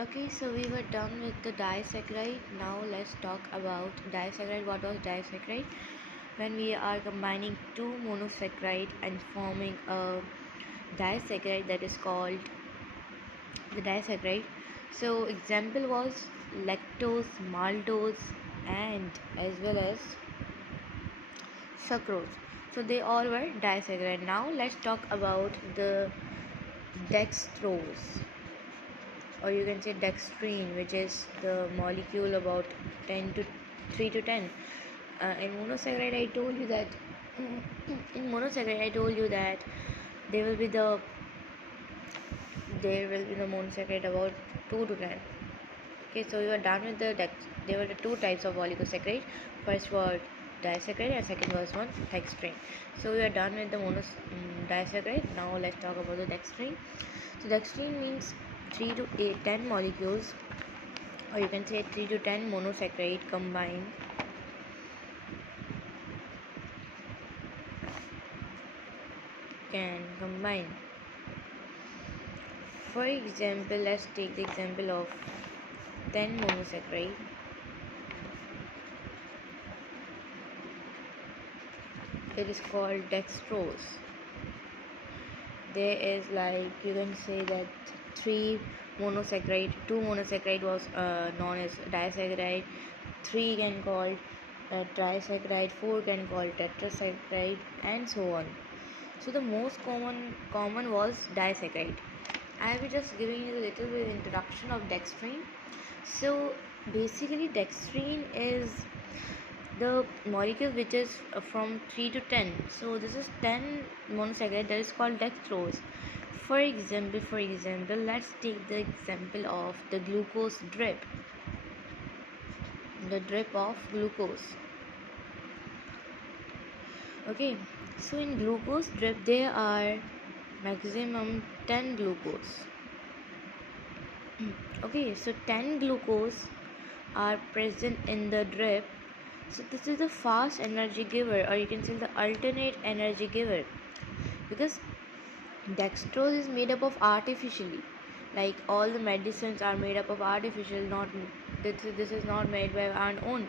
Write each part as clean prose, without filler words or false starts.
Okay, so we were done with the disaccharide. Now let's talk about disaccharide. What was disaccharide? When we are combining two monosaccharide and forming a disaccharide, that is called the disaccharide. So example was lactose, maltose, and as well as sucrose. So they all were disaccharide. Now let's talk about the dextrose, or you can say dextrine, which is the molecule about 10 to 3 to 10. In monosaccharide I told you that in monosaccharide I told you that there will be the monosaccharide about 2 to 10. Okay, so we were done with there were the two types of oligosaccharide. First was disaccharide and second was one dextrine. So we are done with the disaccharide. Now let's talk about the dextrine. So dextrine means 3 to 10 molecules, or you can say 3 to 10 monosaccharide can combine. For example, let's take the example of 10 monosaccharide. It is called dextrose. There is, like, you can say that 3 monosaccharide, 2 monosaccharide was known as disaccharide, 3 can called trisaccharide, 4 can called tetrasaccharide, and so on. So the most common was disaccharide. I will just giving you a little bit introduction of dextrine. So basically dextrine is the molecule which is from 3 to 10. So this is 10 monosaccharide, that is called dextrose. For example, let's take the example of the glucose drip. The drip of glucose. Okay, so in glucose drip there are maximum 10 glucose. Okay, so 10 glucose are present in the drip. So this is the fast energy giver, or you can say the alternate energy giver, because dextrose is made up of artificially, like all the medicines are made up of artificial, not this is not made by our own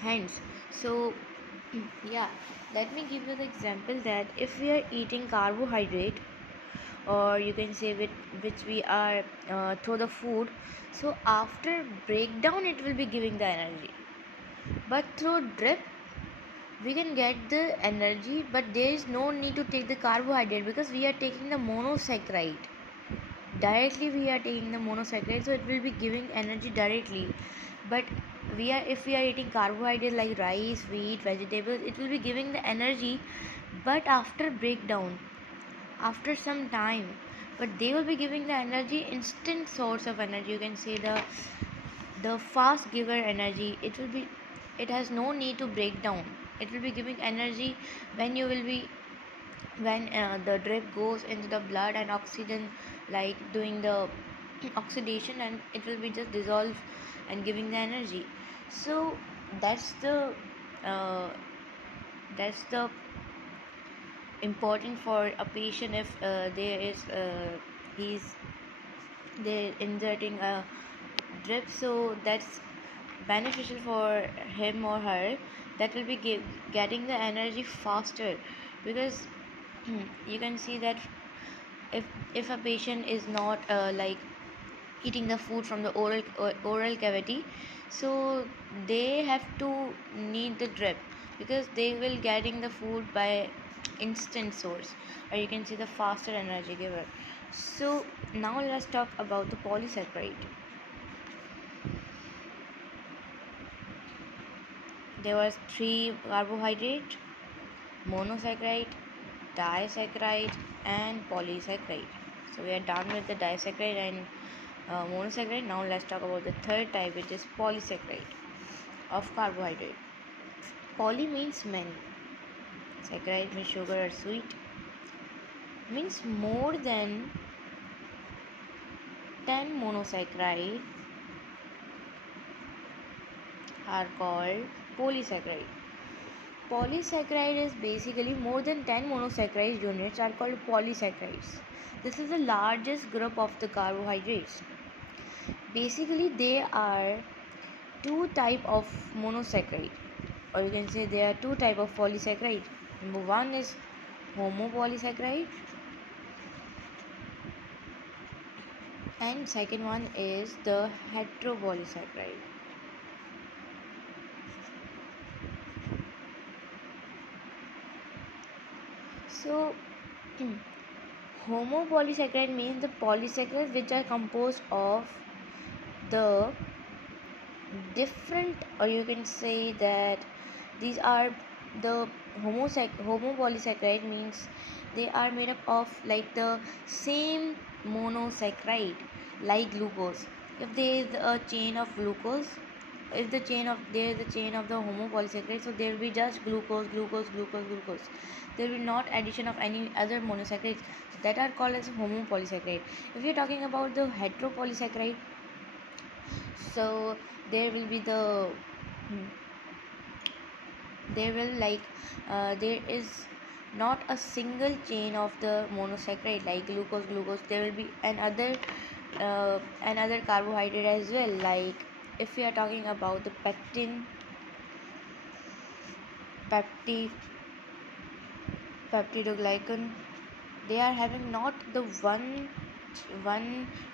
hands. So yeah, let me give you the example that if we are eating carbohydrate, or you can say which we are through the food, so after breakdown it will be giving the energy, but through drip we can get the energy, but there is no need to take the carbohydrate because we are taking the monosaccharide directly. We are taking the monosaccharide, so it will be giving energy directly. But if we are eating carbohydrate like rice, wheat, vegetables, it will be giving the energy, but after breakdown, after some time, but they will be giving the energy, instant source of energy, you can say the fast giver energy. It has no need to break down. It will be giving energy when the drip goes into the blood and oxygen, like doing the oxidation, and it will be just dissolved and giving the energy. So that's the uh, that's the important for a patient. If he's they're inserting a drip, so that's beneficial for him or her, that will be getting the energy faster, because you can see that if a patient is not like eating the food from the oral cavity, so they have to need the drip, because they will getting the food by instant source, or you can see the faster energy giver. So now let's talk about the polysaccharide. There was 3 carbohydrate: monosaccharide, disaccharide, and polysaccharide. So we are done with the disaccharide and monosaccharide. Now let's talk about the third type, which is polysaccharide of carbohydrate. Poly means many, saccharide means sugar or sweet, means more than 10 monosaccharide are called polysaccharide. Polysaccharide is basically more than 10 monosaccharide units are called polysaccharides. This is the largest group of the carbohydrates. Basically there are two type of monosaccharide, or you can say there are two type of polysaccharide. Number one is homopolysaccharide, and second one is the heteropolysaccharide. So homopolysaccharide means the polysaccharides which are composed of the different, or you can say that these are the homopolysaccharide means they are made up of like the same monosaccharide, like glucose. If there is a chain of glucose, if the chain of there is the chain of the homopolysaccharide, so there will be just glucose, glucose, glucose, glucose. There will not addition of any other monosaccharides that are called as homopolysaccharide. If you are talking about the heteropolysaccharide, so there will be there will like there is not a single chain of the monosaccharide like glucose, glucose. There will be another carbohydrate as well, like if we are talking about the pepti peptidoglycan, they are having not the one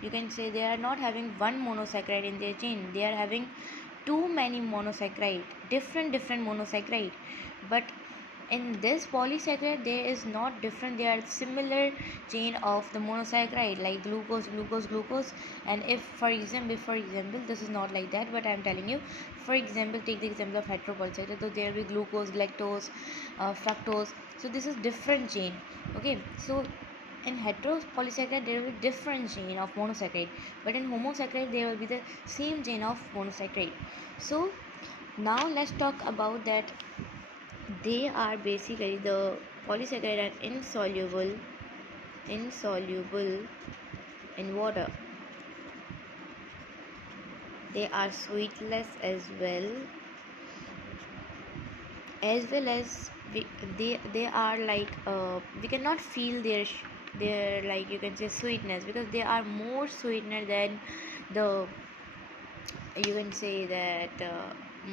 you can say they are not having one monosaccharide in their chain. They are having too many monosaccharide, different monosaccharide. But in this polysaccharide there is not different, they are similar chain of the monosaccharide like glucose, glucose, glucose. And if for example this is not like that, but I am telling you, for example take the example of heteropolysaccharide, so there will be glucose, lactose, fructose. So this is different chain. Okay, so in heteropolysaccharide there will be different chain of monosaccharide, but in homosaccharide there will be the same chain of monosaccharide. So now let's talk about that. They are basically the polysaccharide are insoluble in water. They are sweetless as they are like we cannot feel their like you can say sweetness, because they are more sweetener than the you can say that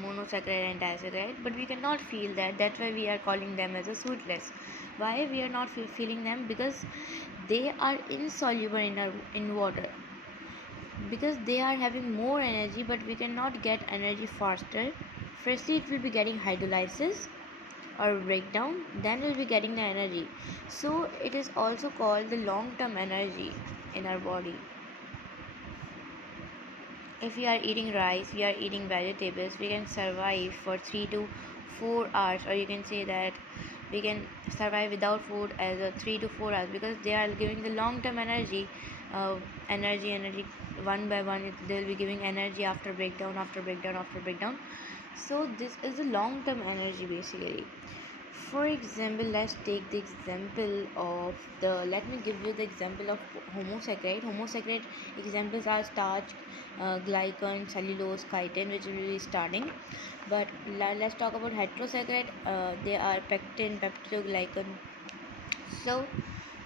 monosaccharide and disaccharide, but we cannot feel that. That's why we are calling them as a sweetless. Why we are not feeling them? Because they are insoluble in water, because they are having more energy, but we cannot get energy faster. Firstly it will be getting hydrolysis or breakdown, then we'll be getting the energy. So it is also called the long term energy in our body. If we are eating rice, we are eating vegetables, we can survive for 3 to 4 hours, or you can say that we can survive without food as a 3 to 4 hours, because they are giving the long term energy. Energy one by one they will be giving energy after breakdown, after breakdown, after breakdown. So this is the long term energy basically. For example, let's take the example of let me give you the example of homosaccharide. Examples are starch, glycan, cellulose, chitin, which will be starting. But let's talk about heterosaccharide. They are pectin, peptidoglycan. So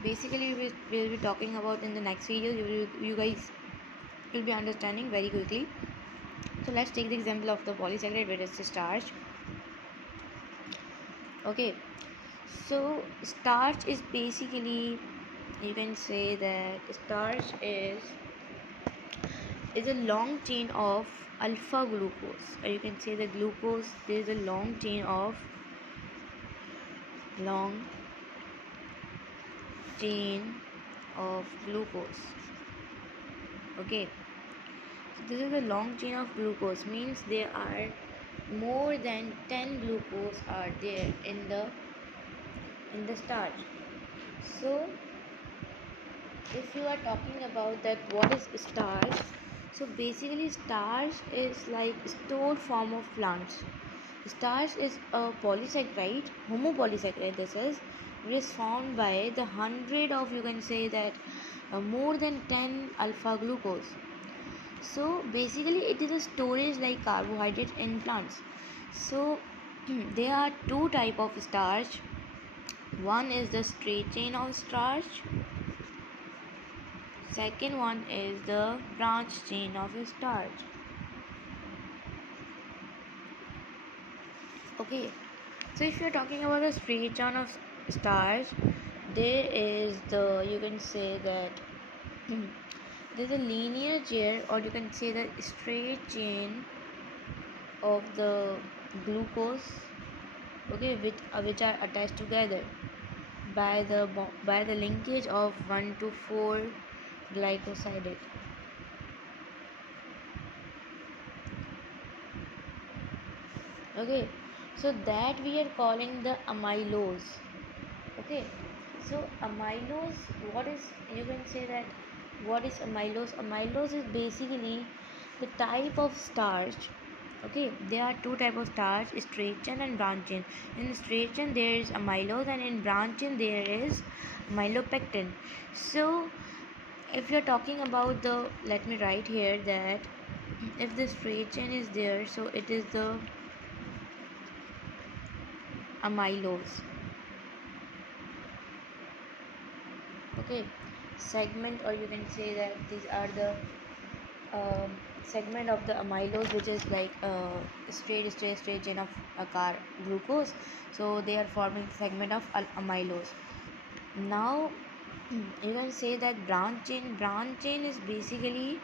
basically we will be talking about in the next video. You guys will be understanding very quickly. So let's take the example of the polysaccharide, where it's starch. Okay, so starch is basically, you can say that starch is a long chain of alpha glucose, or you can say the glucose, there is a long chain of glucose. Okay, so this is a long chain of glucose, means there are more than 10 glucose are there in the starch. So if you are talking about that what is starch, so basically starch is like stored form of plants. Starch is a polysaccharide, homopolysaccharide. This is it is found by the hundred of, you can say that more than 10 alpha glucose. So basically it is a storage like carbohydrate in plants. So there are two type of starch. One is the straight chain of starch, second one is the branch chain of a starch. Okay, so if you're talking about the straight chain of starch, there is the, you can say that there's a linear chain, or you can say the straight chain of the glucose, okay, which are attached together by the linkage of 1 to 4 glycoside. Okay, so that we are calling the amylose. Okay, so amylose, what is, you can say that, what is amylose? Amylose is basically the type of starch. Okay, there are two type of starch, straight chain and branch chain. In straight chain there is amylose, and in branch chain there is amylopectin. So if you're talking about the, let me write here that if the straight chain is there, so it is the amylose. Okay, segment, or you can say that these are the segment of the amylose, which is like straight chain of a car glucose. So they are forming segment of amylose. Now you can say that branch chain is basically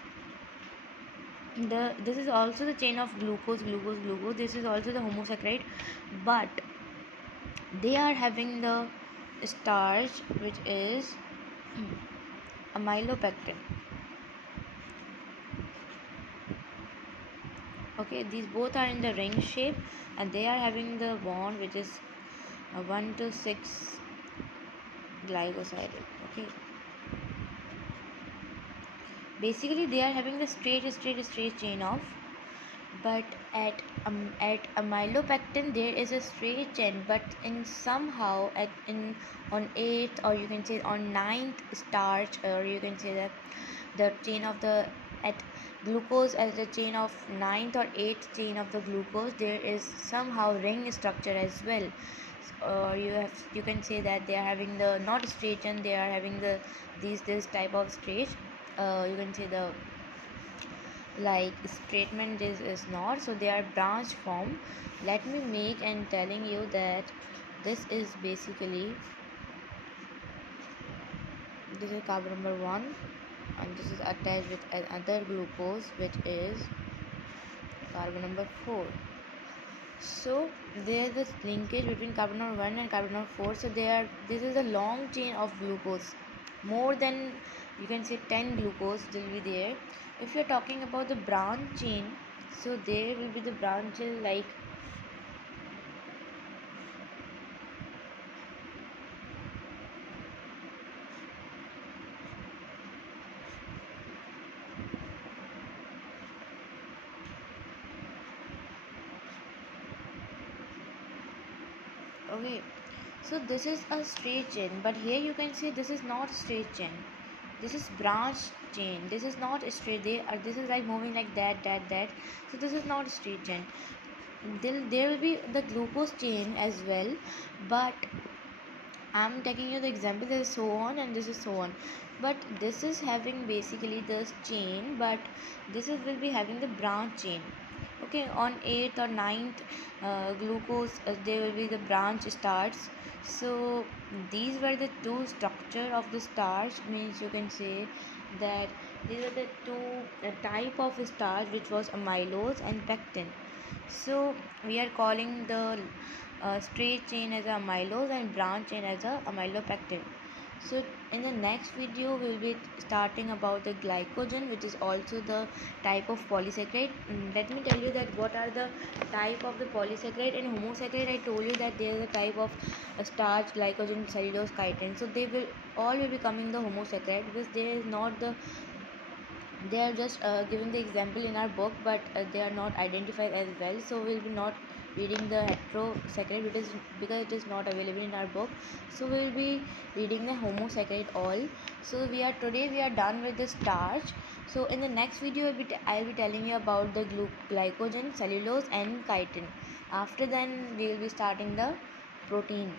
this is also the chain of glucose. This is also the homosaccharide, but they are having the starch, which is amylopectin. Okay, these both are in the ring shape, and they are having the bond, which is 1 to 6 glycoside. Okay, basically they are having the straight chain of, but at amylopectin there is a straight chain, but in somehow at in on 8th, or you can say on 9th starch, or you can say that the chain of the at glucose, as the chain of 9th or 8th chain of the glucose, there is somehow ring structure as well. Or you can say that they are having the not straight chain, they are having the this type of straight, you can say the like straightment is not, so they are branch form. Let me make and telling you that this is basically, this is carbon number 1, and this is attached with another glucose, which is carbon number 4. So there is this linkage between carbon number 1 and carbon number 4. So this is a long chain of glucose, more than, you can say, 10 glucose will be there. If you're talking about the branch chain, so there will be the branches like, okay, so this is a straight chain, but here you can see this is not straight chain, this is branch chain. This is not straight, this is like moving like that. So this is not straight chain. There will be the glucose chain as well, but I'm taking you the example, this is so on and this is so on, but this is having basically this chain, but this is will be having the branch chain. Okay, on 8th or 9th glucose, there will be the branch starts. So these were the two structure of the starch, means you can say that these are the two type of starch, which was amylose and pectin. So we are calling the straight chain as a amylose and branch chain as a amylopectin. So in the next video we will be starting about the glycogen, which is also the type of polysaccharide. Let me tell you that what are the type of the polysaccharide. In homosaccharide I told you that there is a type of starch, glycogen, cellulose, chitin. So they will all will be coming the homosaccharide, because there is not the, they are just giving the example in our book, but they are not identified as well. So we'll be not reading the heterosaccharide, because it is not available in our book. So we'll be reading the homosaccharide all. So today we are done with the starch. So in the next video I'll be telling you about the glycogen, cellulose and chitin. After then we will be starting the protein.